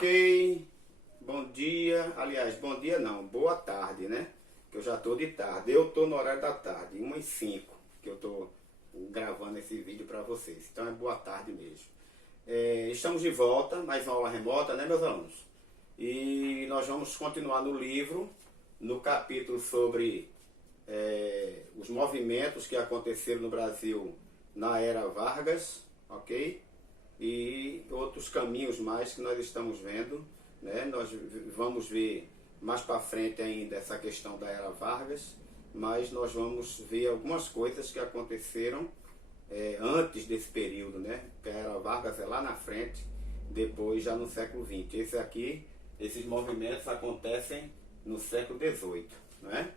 Ok, bom dia, aliás, bom dia não, boa tarde, né? Que eu já tô de tarde, eu tô no horário da tarde, 1h05 que eu tô gravando esse vídeo para vocês, então é boa tarde mesmo. Estamos de volta, mais uma aula remota, né, meus alunos? E nós vamos continuar no livro, no capítulo sobre os movimentos que aconteceram no Brasil na era Vargas, ok? E outros caminhos mais que nós estamos vendo, né? Nós vamos ver mais para frente ainda essa questão da era Vargas, mas nós vamos ver algumas coisas que aconteceram antes desse período, né? Que a era Vargas é lá na frente, depois já no século XX. Esses movimentos acontecem no século XVIII, né?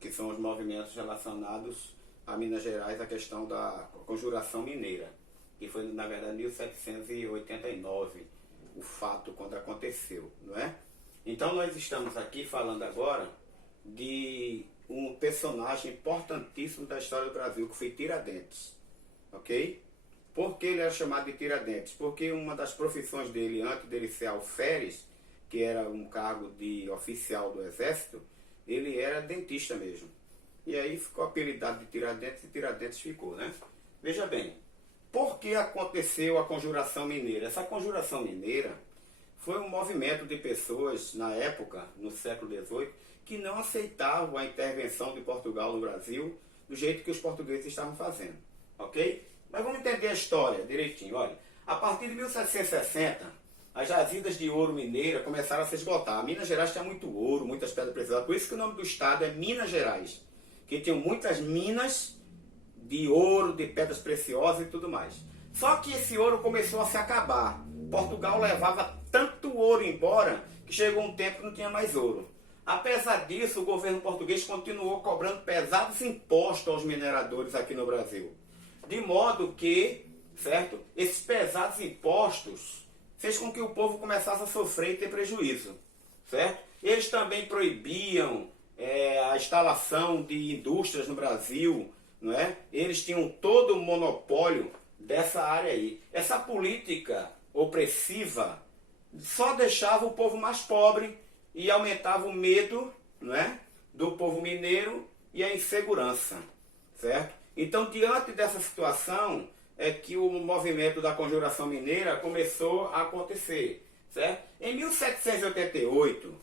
Que são os movimentos relacionados a Minas Gerais, a questão da Conjuração Mineira, que foi, na verdade, 1789, o fato quando aconteceu, não é? Então nós estamos aqui falando agora de um personagem importantíssimo da história do Brasil, que foi Tiradentes, ok? Por que ele era chamado de Tiradentes? Porque uma das profissões dele, antes dele ser alferes, que era um cargo de oficial do exército, ele era dentista mesmo. E aí ficou apelidado de Tiradentes e Tiradentes ficou, né? Veja bem, por que aconteceu a Conjuração Mineira? Essa Conjuração Mineira foi um movimento de pessoas, na época, no século XVIII, que não aceitavam a intervenção de Portugal no Brasil do jeito que os portugueses estavam fazendo, ok? Mas vamos entender a história direitinho. Olha, a partir de 1760, as jazidas de ouro mineira começaram a se esgotar. Minas Gerais tinha muito ouro, muitas pedras preciosas, por isso que o nome do estado é Minas Gerais, que tinham muitas minas de ouro, de pedras preciosas e tudo mais. Só que esse ouro começou a se acabar. Portugal levava tanto ouro embora que chegou um tempo que não tinha mais ouro. Apesar disso, o governo português continuou cobrando pesados impostos aos mineradores aqui no Brasil. De modo que, certo, esses pesados impostos fez com que o povo começasse a sofrer e ter prejuízo, certo? Eles também proibiam a instalação de indústrias no Brasil, não é? Eles tinham todo o monopólio dessa área aí. Essa política opressiva só deixava o povo mais pobre e aumentava o medo, não é? Do povo mineiro e a insegurança, certo? Então, diante dessa situação, é que o movimento da Conjuração Mineira começou a acontecer, certo? Em 1788,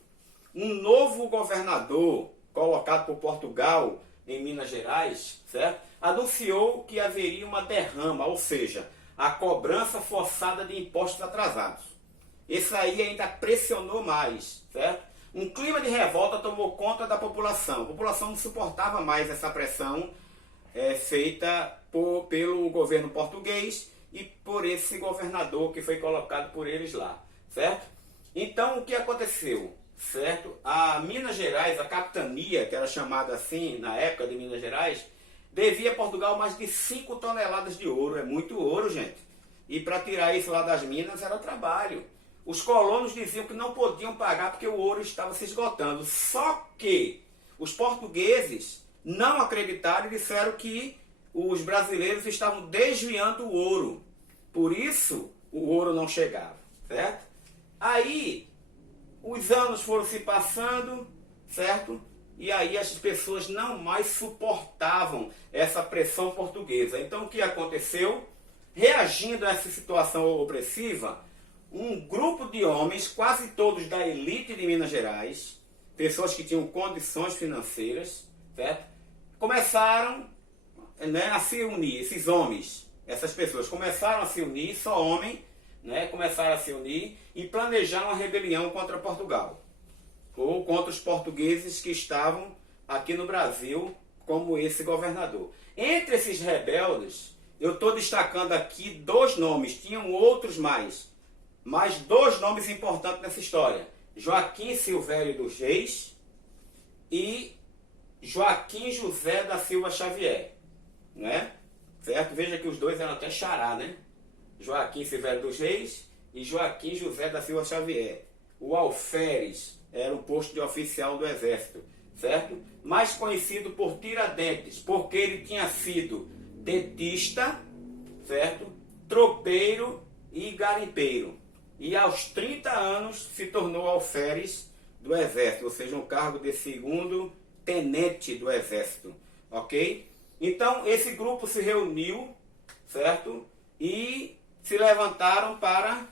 um novo governador colocado por Portugal em Minas Gerais, certo? Anunciou que haveria uma derrama, ou seja, a cobrança forçada de impostos atrasados. Isso aí ainda pressionou mais, certo? Um clima de revolta tomou conta da população. A população não suportava mais essa pressão feita pelo governo português e por esse governador que foi colocado por eles lá, certo? Então, o que aconteceu? Certo? A Minas Gerais, a capitania, que era chamada assim na época de Minas Gerais, devia a Portugal mais de 5 toneladas de ouro. É muito ouro, gente. E para tirar isso lá das minas era trabalho. Os colonos diziam que não podiam pagar porque o ouro estava se esgotando. Só que os portugueses não acreditaram e disseram que os brasileiros estavam desviando o ouro. Por isso o ouro não chegava, certo? Aí os anos foram se passando, certo? E aí as pessoas não mais suportavam essa pressão portuguesa. Então o que aconteceu? Reagindo a essa situação opressiva, um grupo de homens, quase todos da elite de Minas Gerais, pessoas que tinham condições financeiras, certo? Começaram, né, a se unir, esses homens, essas pessoas começaram a se unir, só homem, né, começaram a se unir e planejar uma rebelião contra Portugal, ou contra os portugueses que estavam aqui no Brasil, como esse governador. Entre esses rebeldes, eu estou destacando aqui 2 nomes, tinham outros mais, mas 2 nomes importantes nessa história: Joaquim Silvério dos Reis e Joaquim José da Silva Xavier, né? Certo? Veja que os 2 eram até xará, né? Joaquim Silvério dos Reis e Joaquim José da Silva Xavier. O alferes era o posto de oficial do exército, certo? Mais conhecido por Tiradentes, porque ele tinha sido dentista, certo? Tropeiro e garimpeiro. e aos 30 anos se tornou alferes do Exército, ou seja, um cargo de segundo tenente do Exército, ok? Então esse grupo se reuniu, certo? E se levantaram para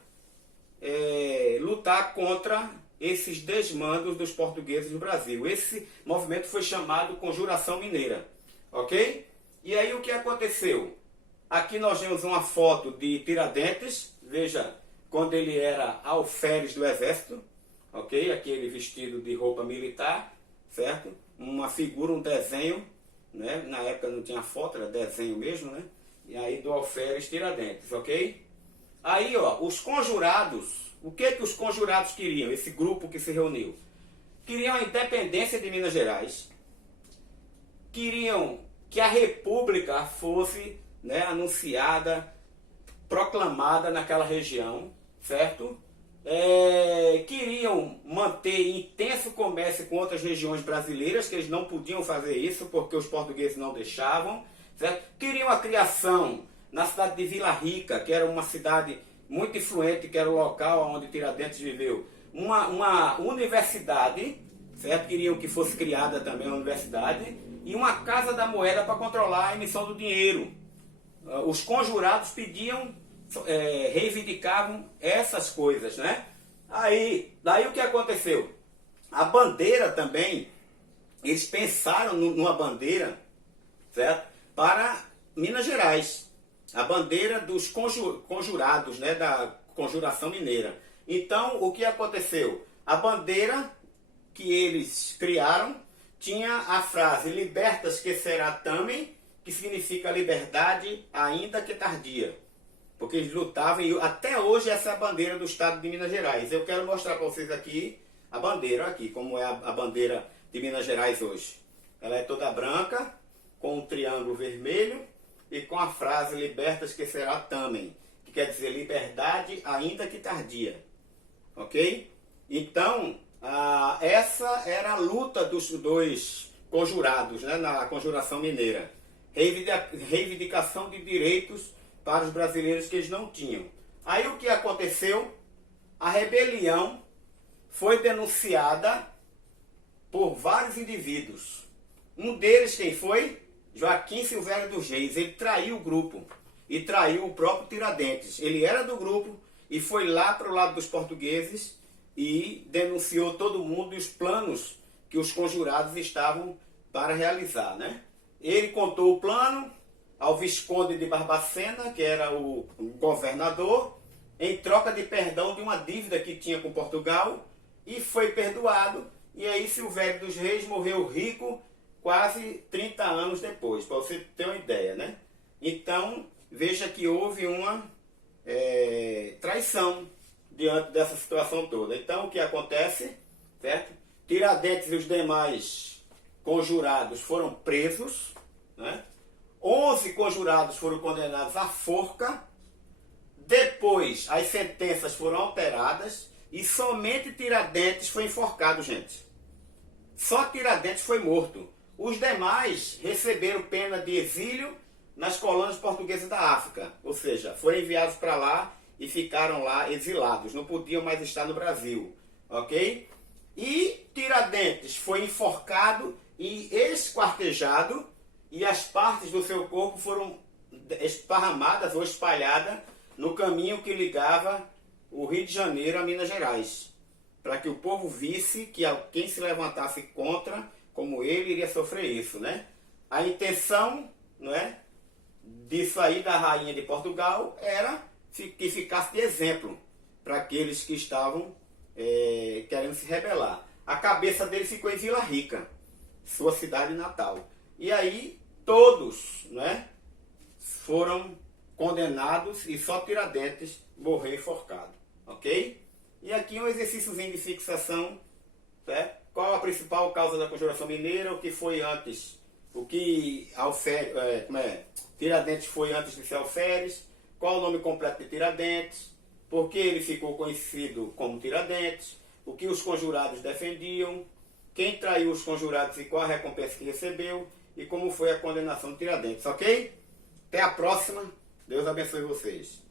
lutar contra esses desmandos dos portugueses no Brasil. Esse movimento foi chamado Conjuração Mineira, ok? E aí o que aconteceu? Aqui nós temos uma foto de Tiradentes, veja, quando ele era alferes do Exército, ok? Aquele vestido de roupa militar, certo? Uma figura, um desenho, né? Na época não tinha foto, era desenho mesmo, né? E aí do alferes Tiradentes, ok? Aí, ó, os conjurados, o que os conjurados queriam, esse grupo que se reuniu? Queriam a independência de Minas Gerais, queriam que a República fosse, né, anunciada, proclamada naquela região, certo? Queriam manter intenso comércio com outras regiões brasileiras, que eles não podiam fazer isso porque os portugueses não deixavam, certo? Queriam a criação na cidade de Vila Rica, que era uma cidade muito influente, que era o local onde Tiradentes viveu, uma universidade, certo? Queriam que fosse criada também uma universidade, e uma casa da moeda para controlar a emissão do dinheiro. Os conjurados pediam, reivindicavam essas coisas, né? Daí o que aconteceu? A bandeira também, eles pensaram numa bandeira, certo? Para Minas Gerais. A bandeira dos conjurados, né? Da Conjuração Mineira. Então, o que aconteceu? A bandeira que eles criaram tinha a frase libertas que será também, que significa liberdade ainda que tardia. Porque eles lutavam e até hoje essa é a bandeira do estado de Minas Gerais. Eu quero mostrar para vocês aqui a bandeira, aqui, como é a bandeira de Minas Gerais hoje. Ela é toda branca, com um triângulo vermelho e com a frase libertas que será também, que quer dizer liberdade ainda que tardia. Ok? Então, essa era a luta dos dois conjurados, né, na Conjuração Mineira. Reivindicação de direitos para os brasileiros que eles não tinham. Aí o que aconteceu? A rebelião foi denunciada por vários indivíduos. Um deles, quem foi? Joaquim Silvério dos Reis. Ele traiu o grupo e traiu o próprio Tiradentes. Ele era do grupo e foi lá para o lado dos portugueses e denunciou todo mundo e os planos que os conjurados estavam para realizar, né? Ele contou o plano ao Visconde de Barbacena, que era o governador, em troca de perdão de uma dívida que tinha com Portugal, e foi perdoado. E aí Silvério dos Reis morreu rico quase 30 anos depois, para você ter uma ideia, né? Então, veja que houve uma traição diante dessa situação toda. Então, o que acontece, certo? Tiradentes e os demais conjurados foram presos, né? 11 conjurados foram condenados à forca. Depois, as sentenças foram alteradas e somente Tiradentes foi enforcado, gente. Só Tiradentes foi morto. Os demais receberam pena de exílio nas colônias portuguesas da África. Ou seja, foram enviados para lá e ficaram lá exilados. Não podiam mais estar no Brasil. Ok? E Tiradentes foi enforcado e esquartejado, e as partes do seu corpo foram esparramadas ou espalhadas no caminho que ligava o Rio de Janeiro a Minas Gerais, para que o povo visse que quem se levantasse contra, como ele, iria sofrer isso, né? A intenção, não é, disso aí da rainha de Portugal era que ficasse de exemplo para aqueles que estavam querendo se rebelar. A cabeça dele ficou em Vila Rica, sua cidade natal. E aí todos, né, foram condenados e só Tiradentes morreu enforcado, ok? E aqui um exercíciozinho de fixação, né? Qual a principal causa da Conjuração Mineira? O que foi antes? O que Tiradentes foi antes de ser alferes? Qual o nome completo de Tiradentes? Por que ele ficou conhecido como Tiradentes? O que os conjurados defendiam? Quem traiu os conjurados e qual a recompensa que recebeu? E como foi a condenação de Tiradentes, ok? Até a próxima. Deus abençoe vocês.